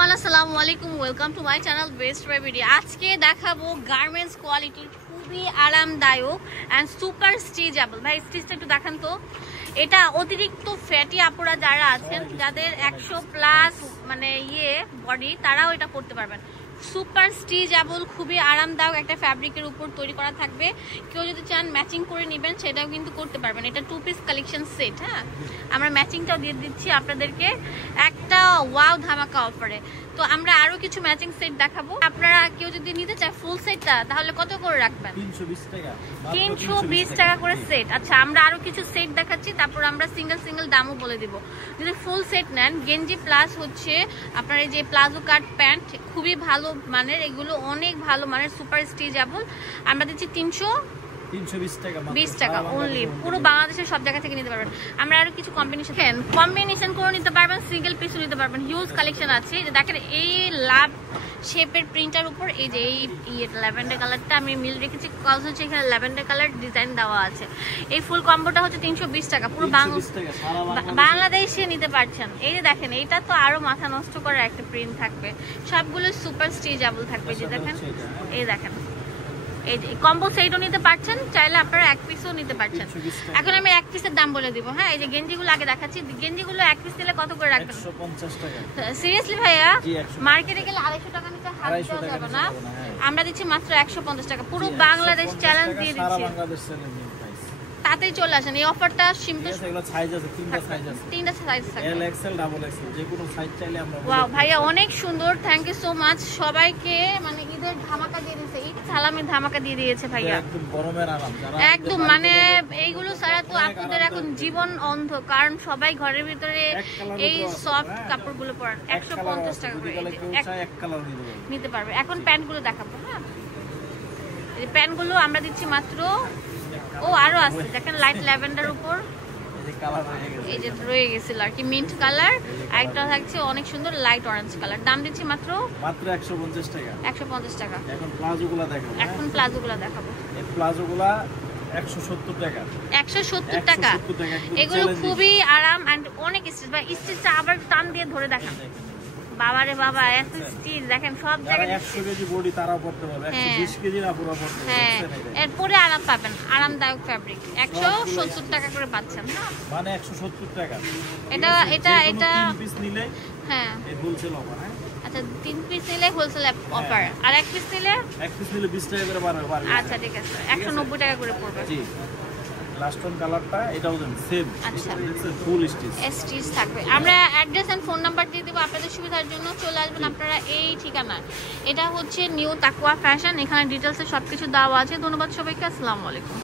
Everyone আসসালামু আলাইকুম, welcome to my channel best by video. আজকে দেখাবো গার্মেন্টস কোয়ালিটির খুবই আরামদায়ক অ্যান্ড সুপার স্টিচেবল। ভাই স্টিচটা একটু দেখান তো। এটা অতিরিক্ত ফ্যাটি আপুরা যারা আছেন, যাদের 100+ মানে বডি, তারাও এটা পরতে পারবেন। সুপার স্টিচেবল, খুবই আরামদায়ক একটা ফ্যাব্রিকের উপর তৈরি করা থাকবে। কেউ যদি চান ম্যাচিং করে নেবেন সেটাও কিন্তু করতে পারবেন। এটা 2 পিস কালেকশন সেট। হ্যাঁ, আমরা ম্যাচিংটাও দিয়ে দিচ্ছি আপনাদেরকে একটা ওয়াও ধামাকা অফারে। তো আমরা আরো কিছু ম্যাচিং সেট দেখাবো। আপনারা কেউ যদি নিতে চায় ফুল সেটটা, তাহলে কত করে রাখবেন? 320 টাকা করে সেট। আচ্ছা, আমরা আরো কিছু সেট দেখাচ্ছি, তারপর আমরা সিঙ্গেল দামও বলে দিব। যদি ফুল সেট নেন, গেঞ্জি প্লাস হচ্ছে আপনার এই যে প্লাজো কাট প্যান্ট, খুবই ভালো মানের, এগুলো অনেক ভালো মানের, সুপার স্টিচেবল। আমরা দিচ্ছি 320 টাকা অনলি। পুরো বাংলাদেশের সব জায়গা থেকে নিতে পারবেন। আমরা আরো কিছু কম্বিনেশন করে নিতে পারবেন, সিঙ্গেল পিসও নিতে পারবেন। হিউজ কালেকশন আছে। দেখেন এই লাভ শেপের প্রিন্টার উপর এই যে এই ল্যাভেন্ডার কালারটা আমি মিল রেখেছি, কজ হচ্ছে এখানে ল্যাভেন্ডার কালার ডিজাইন দেওয়া আছে। এই ফুল কম্বোটা হচ্ছে 320 টাকা, পুরো বাংলাদেশে নিতে পারছেন। এই যে দেখেন, এইটা তো আরো মাথা নষ্ট করার একটা প্রিন্ট থাকবে, সবগুলো সুপার স্টিচেবল থাকবে। যে দেখেন, এই দেখেন এই যে কম্বো সেটও নিতে পারছেন, চাইলে আপনারা এক পিসও নিতে পারছেন। এখন আমি এক পিসের দাম বলে দিব। হ্যাঁ, এই যে গেঞ্জিগুলো আগে দেখাচ্ছি। গেঞ্জিগুলো এক পিস নিলে কত করে রাখবেন? 150 টাকা। সিরিয়াসলি ভাইয়া, মার্কেটে গেলে 250 টাকা নিচে হাত দেওয়া যাবে না। আমরা দিচ্ছি মাত্র 150 টাকা। পুরো বাংলাদেশ চ্যালেঞ্জ দিয়ে দিচ্ছি, তাতেই চলে আসেন। এই অফারটা সিম্পল, তিনটা সাইজ থাকে, এল এক্সেল ডাবল এক্সেল, যে কোনো সাইজ চাইলে আমরা। ওয়াও ভাইয়া, অনেক সুন্দর, থ্যাংক ইউ সো মাচ। সবাইকে মানে ঈদের ধামাকা দিয়ে দিয়েছে, ঈদ সালামের ধামাকা দিয়ে দিয়েছে ভাইয়া। একদম গরমের আরাম, একদম মানে এইগুলো ছাড়া তো আপনাদের এখন জীবন অন্ধ, কারণ সবাই ঘরের ভিতরে এই সফট কাপড়গুলো পরেন। 150 টাকা করে এক কালার নিতে পারবে। এখন প্যান্টগুলো দেখাবো। হ্যাঁ, এই প্যান্টগুলো আমরা দিচ্ছি মাত্র, আরো আছে দেখেন, লাইট ল্যাভেন্ডার উপর এই যে রয়ে গেছিল আর কি মিন্ট কালার, আরেকটা থাকছে অনেক সুন্দর লাইট অরেঞ্জ কালার। দাম দিচ্ছি মাত্র 150 টাকা। 150 টাকা। এখন প্লাজোগুলো দেখাবো। এই প্লাজোগুলো 170 টাকা। 170 টাকা। এগুলো খুবই আরাম এন্ড অনেক স্টিচ, বা স্টিচটা আবার টান দিয়ে ধরে দেখান। বাবারে বাবা, এত স্টিচ দেখেন সব জায়গায়। 100 কেজি বডি তারা পড়তে পারবে, 120 কেজি না পুরো পড়তে পারবে। হ্যাঁ, এরপরে আরাম পাবেন, আরামদায়ক ফ্যাব্রিক। 170 টাকা করে পাচ্ছেন, মানে 170 টাকা। এটা 3 পিস নিলে, হ্যাঁ, এই হোলসেল অফার। হ্যাঁ, আচ্ছা, 3 পিস নিলে হোলসেল অফার, আর 1 পিস নিলে 20 টাকা করে বাড়বে। আচ্ছা, ঠিক আছে, 190 টাকা করে পড়বে। জি, লাস্ট ওয়ান কালারটা এটাও সেম। আচ্ছা, ফুল স্টিচ থাকবে। আমরা অ্যাড্রেস এন্ড ফোন নাম্বার দিয়ে দেব আপনাদের সুবিধার জন্য। চলে আসবেন আপনারা এই ঠিকানা। এটা হচ্ছে নিউ তাকওয়া ফ্যাশন, এখানে ডিটেইলসে সবকিছু দেওয়া আছে। ধন্যবাদ সবাইকে, আসসালামু আলাইকুম।